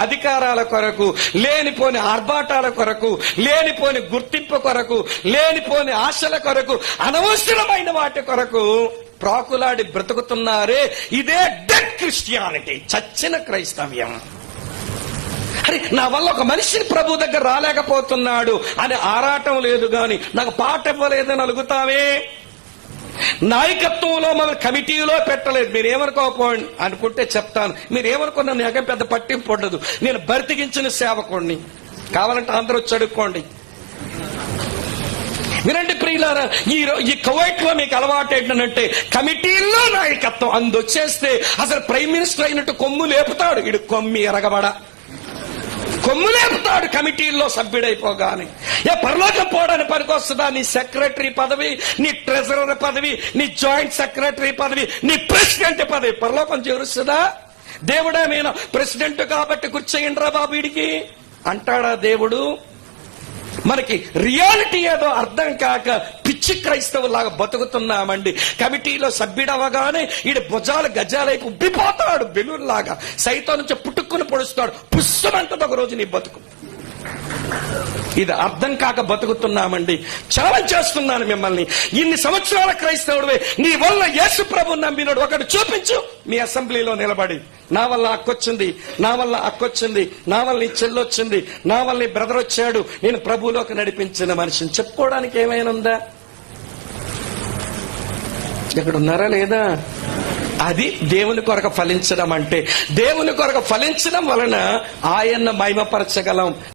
అధికారాల కొరకు, లేనిపోని ఆర్భాటాల కొరకు, లేనిపోని గుర్తింపు కొరకు, లేనిపోని ఆశల కొరకు, అనవసరమైన వాటి కొరకు ప్రాకులాడి బ్రతుకుతున్నారే. ఇదే డెడ్ క్రిస్టియానిటీ, చచ్చిన క్రైస్తవ్యం. అరే, నా వల్ల ఒక మనిషిని ప్రభు దగ్గర రాలేకపోతున్నాడు అని ఆరాటం లేదు గాని నాకు పాట ఇవ్వలేదని అలుగుతావే. నాయకత్వంలో మన కమిటీలో పెట్టలేదు. మీరేమనుకోపోండి అనుకుంటే చెప్తాను. మీరేమనుకున్నా నాకేం పెద్ద పట్టింపు ఉండదు. నేను బర్తికించిన సేవకుడిని. కావాలంటే అందరూ చదువుకోండి. వినండి ప్రియులారా, ఈ కువైట్ లో మీకు అలవాటు ఏంటంటే కమిటీల్లో నాయకత్వం. అందొచ్చేస్తే అసలు ప్రైమ్ మినిస్టర్ అయినట్టు కొమ్ము లేపుతాడు. ఇడు కొమ్మి ఎరగబడ కొమ్ము లేపుతాడు కమిటీల్లో సభ్యుడైపోగానే. పరలోకం పోవడానికి పనికొస్తుందా నీ సెక్రటరీ పదవి, నీ ట్రెజరర్ పదవి, నీ జాయింట్ సెక్రటరీ పదవి, నీ ప్రెసిడెంట్ పదవి? పరలోకం చేరుస్తుందా? దేవుడా నేను ప్రెసిడెంట్ కాబట్టి కూర్చోయండి రా బాబు వీడికి అంటాడా దేవుడు? మనకి రియాలిటీ ఏదో అర్థం కాక పిచ్చి క్రైస్తవులాగా బతుకుతున్నామండి. కమిటీలో సభ్యుడవగానే ఈడు భుజాలు గజాలైపు ఉబ్బిపోతాడు. బెలూన్ లాగా సైతం నుంచి పుట్టుకుని పొడుస్తాడు. పుస్సమంటది ఒక రోజు నీ బతుకు. ఇది అర్థం కాక బతుకుతున్నామండి. ఛాలెంజ్ చేస్తున్నాను మిమ్మల్ని. ఇన్ని సంవత్సరాల క్రైస్తవుడివే, నీ వల్ల యేసు ప్రభు నమ్మినోడు ఒకటి చూపించు మీ అసెంబ్లీలో నిలబడి. నా వల్ల అక్కొచ్చింది, నా వల్ల అక్కొచ్చింది, నా వల్ల నీ చెల్లొచ్చింది, నా వల్ల నీ బ్రదర్ వచ్చాడు, నేను ప్రభువులోకి నడిపించిన మనిషిని చెప్పుకోవడానికి ఏమైనా ఉందా? ఇక్కడ ఉన్నారా లేదా? అది దేవుని కొరకు ఫలించడం అంటే. దేవుని కొరకు ఫలించడం వలన ఆయన్ను మహిమపరచగలం.